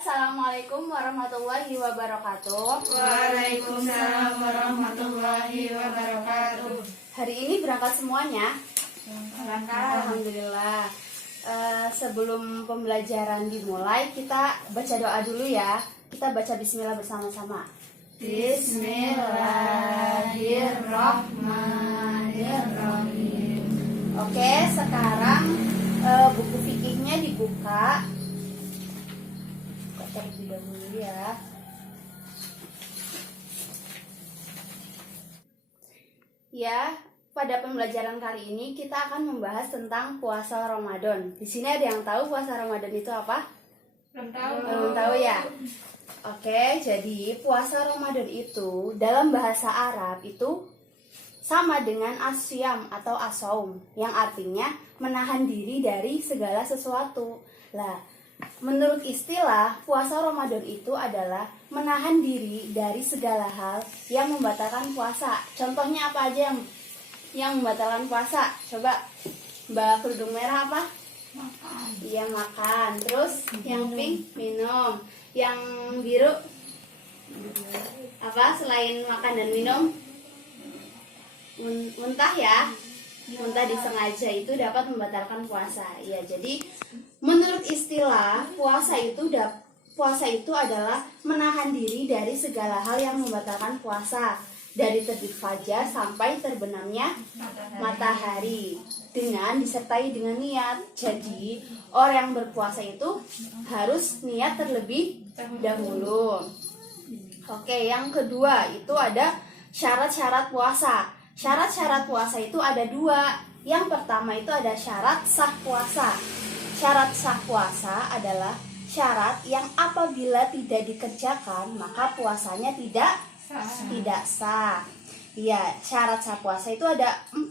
Assalamualaikum warahmatullahi wabarakatuh. Waalaikumsalam warahmatullahi wabarakatuh. Hari ini berangkat semuanya? Berangkat. Alhamdulillah. Sebelum pembelajaran dimulai, kita baca doa dulu ya. Kita baca bismillah bersama-sama. Bismillahirrahmanirrahim. Oke, sekarang buku fikihnya dibuka. Terlebih dahulu ya. Ya, pada pembelajaran kali ini kita akan membahas tentang puasa Ramadan. Di sini ada yang tahu puasa Ramadan itu apa? Belum tahu ya? Oke, jadi puasa Ramadan itu dalam bahasa Arab itu sama dengan asyam atau asaum, yang artinya menahan diri dari segala sesuatu. Lah, menurut istilah, puasa Ramadan itu adalah menahan diri dari segala hal yang membatalkan puasa. Contohnya apa aja yang membatalkan puasa? Coba, Mbak kerudung merah apa? Makan. Iya, makan. Terus yang pink minum. Yang biru apa selain makan dan minum? Muntah ya. Muntah disengaja itu dapat membatalkan puasa. Ya, jadi menurut istilah puasa itu adalah menahan diri dari segala hal yang membatalkan puasa, dari terbit fajar sampai terbenamnya matahari, dengan disertai dengan niat. Jadi orang yang berpuasa itu harus niat terlebih dahulu. Oke, yang kedua itu ada syarat-syarat puasa. Syarat-syarat puasa itu ada dua. Yang pertama itu ada syarat sah puasa. Syarat sah puasa adalah syarat yang apabila tidak dikerjakan maka puasanya tidak sah. Iya, syarat sah puasa itu ada 4.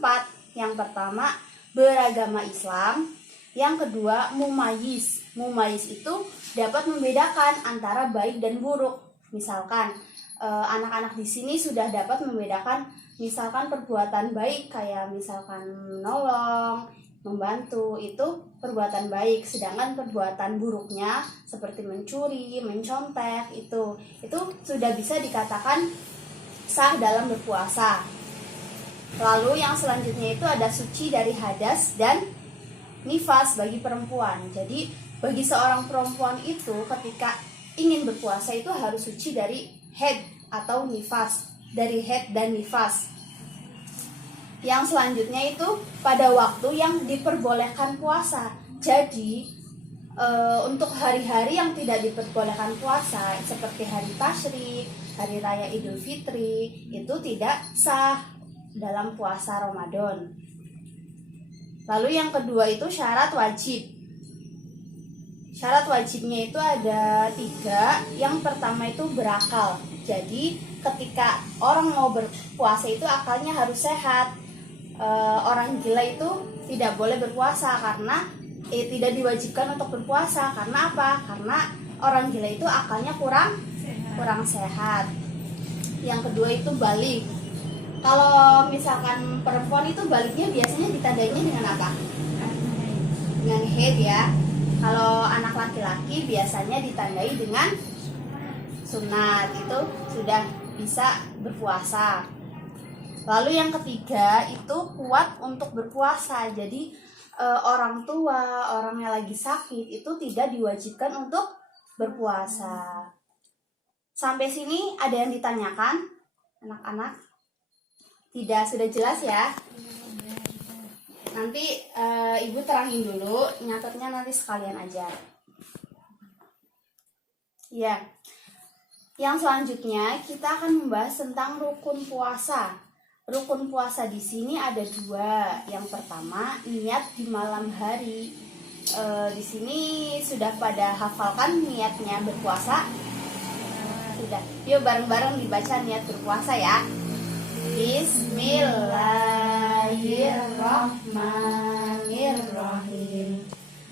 Yang pertama beragama Islam. Yang kedua mumayyiz. Mumayyiz itu dapat membedakan antara baik dan buruk. Misalkan anak-anak di sini sudah dapat membedakan misalkan perbuatan baik kayak misalkan menolong, membantu itu perbuatan baik, sedangkan perbuatan buruknya seperti mencuri, mencontek itu sudah bisa dikatakan sah dalam berpuasa. Lalu yang selanjutnya itu ada suci dari hadas dan nifas bagi perempuan. Jadi bagi seorang perempuan itu ketika ingin berpuasa itu harus suci dari haid atau nifas, dari haid dan nifas. Yang selanjutnya itu pada waktu yang diperbolehkan puasa. Jadi untuk hari-hari yang tidak diperbolehkan puasa seperti hari tasyrik, hari raya Idul Fitri itu tidak sah dalam puasa Ramadan. Lalu yang kedua itu syarat wajib. Syarat wajibnya itu ada 3. Yang pertama itu berakal. Jadi ketika orang mau berpuasa itu akalnya harus sehat. Orang gila itu tidak boleh berpuasa karena tidak diwajibkan untuk berpuasa. Karena apa? Karena orang gila itu akalnya kurang sehat. Yang kedua itu balik. Kalau misalkan perempuan itu baliknya biasanya ditandainya dengan apa? Dengan haid ya. Kalau anak laki-laki biasanya ditandai dengan sunat, itu sudah bisa berpuasa. Lalu yang ketiga itu kuat untuk berpuasa. Jadi orang tua, orang yang lagi sakit itu tidak diwajibkan untuk berpuasa. Sampai sini ada yang ditanyakan, anak-anak? Tidak, sudah jelas ya? Nanti ibu terangin dulu, nyatetnya nanti sekalian aja. Ya. Yang selanjutnya kita akan membahas tentang rukun puasa. Rukun puasa di sini ada 2. Yang pertama niat di malam hari. Di sini sudah pada hafalkan niatnya berpuasa? Sudah. Yuk bareng-bareng dibaca niat berpuasa ya. Bismillahirrahmanirrahim.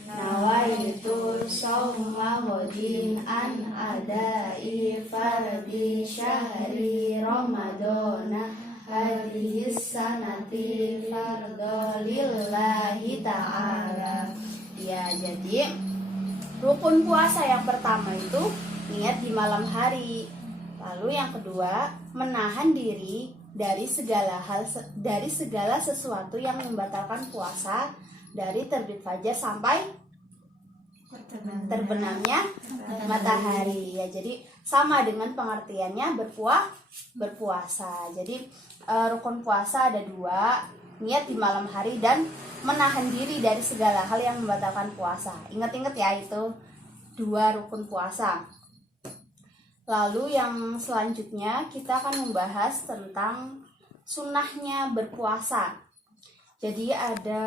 Nawaitu shauma ghadin an adai fardi syahri ramadana hadhihi sanati fardhu lillahi ta'ala. Ya, jadi Rukun puasa yang pertama itu niat di malam hari. Lalu yang kedua, menahan diri dari segala sesuatu yang membatalkan puasa dari terbit fajar sampai terbenamnya matahari. Ya, jadi sama dengan pengertiannya berpuasa. Jadi rukun puasa ada dua, niat di malam hari dan menahan diri dari segala hal yang membatalkan puasa. Ingat-ingat ya, itu dua rukun puasa. Lalu yang selanjutnya kita akan membahas tentang sunnahnya berpuasa. Jadi ada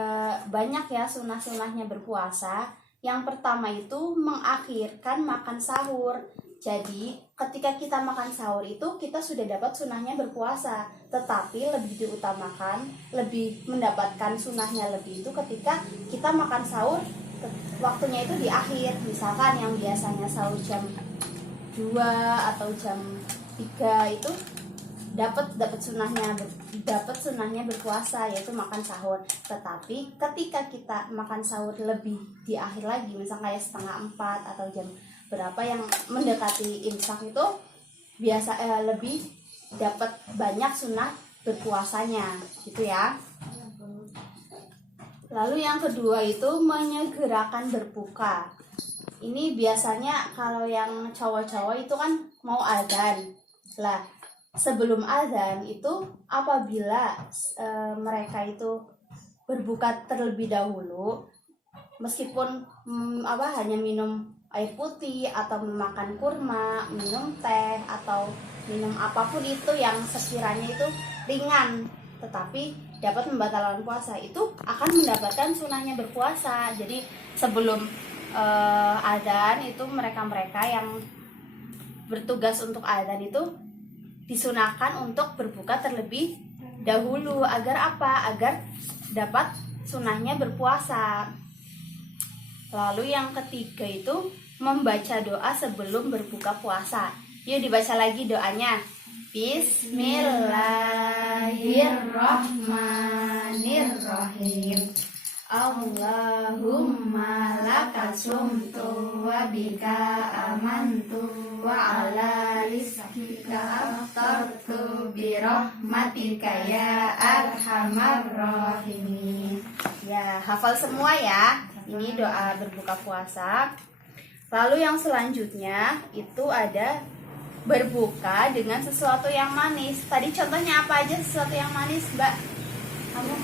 banyak ya sunnah-sunnahnya berpuasa. Yang pertama itu mengakhirkan makan sahur. Jadi ketika kita makan sahur itu kita sudah dapat sunnahnya berpuasa. Tetapi lebih diutamakan, lebih mendapatkan sunnahnya lebih itu ketika kita makan sahur waktunya itu di akhir. Misalkan yang biasanya sahur jam 2 atau jam 3 itu dapat sunnahnya berpuasa, yaitu makan sahur. Tetapi ketika kita makan sahur lebih di akhir lagi, misalnya kayak 3:30 atau jam berapa yang mendekati imsak itu lebih dapat banyak sunnah berpuasanya gitu ya. Lalu yang kedua itu menyegerakan berbuka. Ini biasanya kalau yang cowok-cowok itu kan mau azan. Lah, sebelum azan itu apabila mereka itu berbuka terlebih dahulu, meskipun hanya minum air putih atau memakan kurma, minum teh atau minum apapun itu yang sekiranya itu ringan tetapi dapat membatalkan puasa, itu akan mendapatkan sunahnya berpuasa. Jadi sebelum adzan itu mereka yang bertugas untuk adzan itu disunahkan untuk berbuka terlebih dahulu agar apa? Agar dapat sunahnya berpuasa. Lalu yang ketiga itu membaca doa sebelum berbuka puasa. Yuk dibaca lagi doanya. Bismillahirrahmanirrahim. Allahumma laka sumtu wa bika amantu wa ala rizkika aftartu bi rahmatika ya arhamar rahimin. Ya, hafal semua ya. Ini doa berbuka puasa. Lalu yang selanjutnya itu ada berbuka dengan sesuatu yang manis. Tadi contohnya apa aja sesuatu yang manis, Mbak? Kamu?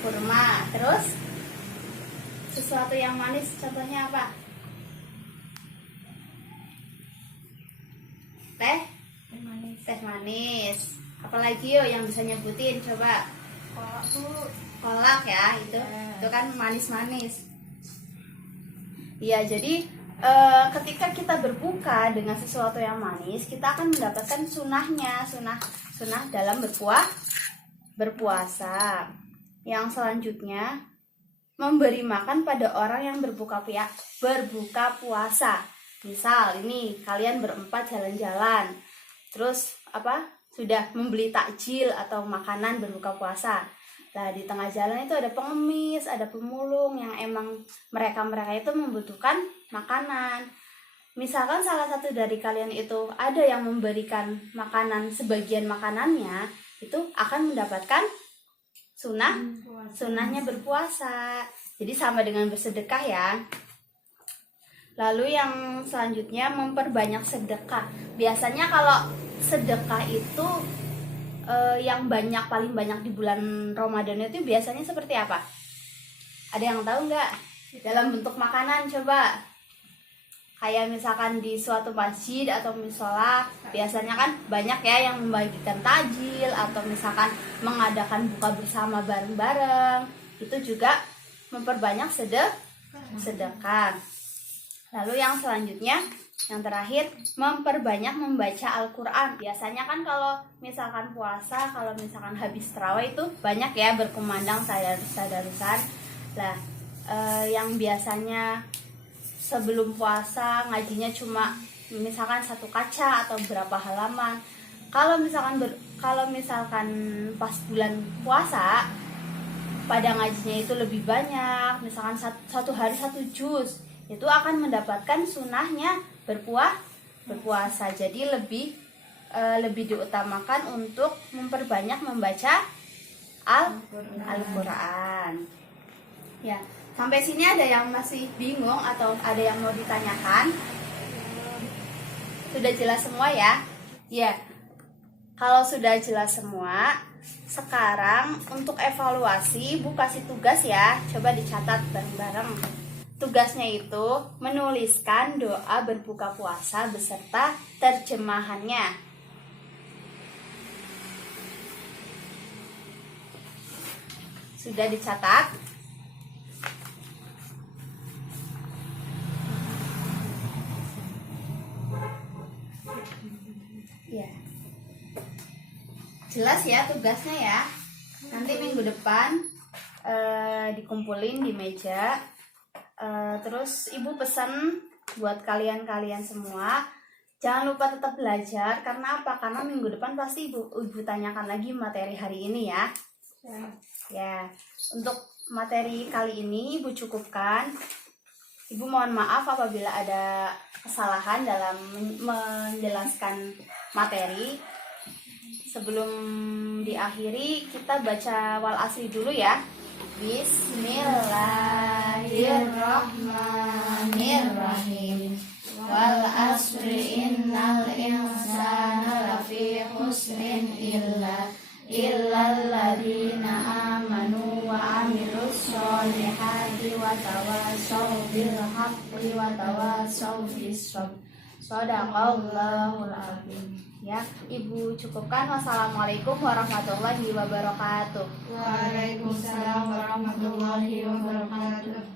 Kurma. Terus sesuatu yang manis contohnya apa? Teh manis. Apalagi yang bisa nyebutin, coba. Kolak ya, itu kan manis-manis. Iya, jadi ketika kita berbuka dengan sesuatu yang manis, kita akan mendapatkan sunah dalam berpuasa. Yang selanjutnya memberi makan pada orang yang berbuka puasa. Misal ini kalian berempat jalan-jalan, terus sudah membeli takjil atau makanan berbuka puasa. Nah, di tengah jalan itu ada pengemis, ada pemulung yang emang mereka itu membutuhkan makanan. Misalkan salah satu dari kalian itu ada yang memberikan makanan, sebagian makanannya itu akan mendapatkan sunahnya berpuasa. Jadi sama dengan bersedekah ya. Lalu yang selanjutnya memperbanyak sedekah. Biasanya kalau sedekah itu yang paling banyak di bulan Ramadan itu biasanya seperti apa? Ada yang tahu nggak? Dalam bentuk makanan coba. Kayak misalkan di suatu masjid atau musola, biasanya kan banyak ya yang membagikan takjil atau misalkan mengadakan buka bersama bareng-bareng. Itu juga memperbanyak sedekah. Lalu yang selanjutnya, yang terakhir, memperbanyak membaca Al-Quran. Biasanya kan kalau misalkan puasa, kalau misalkan habis tarawih itu banyak ya berkumandang tadarus-tadarusan. Nah, yang biasanya sebelum puasa ngajinya cuma misalkan 1 kaca atau berapa halaman. Kalau misalkan pas bulan puasa, pada ngajinya itu lebih banyak. Misalkan satu hari 1 juz. itu akan mendapatkan sunnahnya berpuasa. Jadi lebih diutamakan untuk memperbanyak membaca Al-Quran. Ya, sampai sini ada yang masih bingung atau ada yang mau ditanyakan? Sudah jelas semua ya? Ya. Kalau sudah jelas semua, sekarang untuk evaluasi Ibu kasih tugas ya. Coba dicatat bareng-bareng. Tugasnya itu menuliskan doa berbuka puasa beserta terjemahannya. Sudah dicatat? Ya. Jelas ya tugasnya ya. Nanti minggu depan dikumpulin di meja. Terus Ibu pesan buat kalian semua, jangan lupa tetap belajar. Karena apa? Karena minggu depan pasti Ibu tanyakan lagi materi hari ini ya. Ya, untuk materi kali ini Ibu cukupkan. Ibu mohon maaf apabila ada kesalahan dalam menjelaskan materi. Sebelum diakhiri, kita baca wal asri dulu ya. Bismillahirrahmanirrahim. Wal asri innal insana lafi husnin illal ladzina amanu wa amilus solihati wa tawasaw bil haqqi wa tawasaw bis sabr. Shadaqallahul azim. Ya, Ibu cukupkan. Wassalamualaikum warahmatullahi wabarakatuh. Waalaikumsalam warahmatullahi wabarakatuh.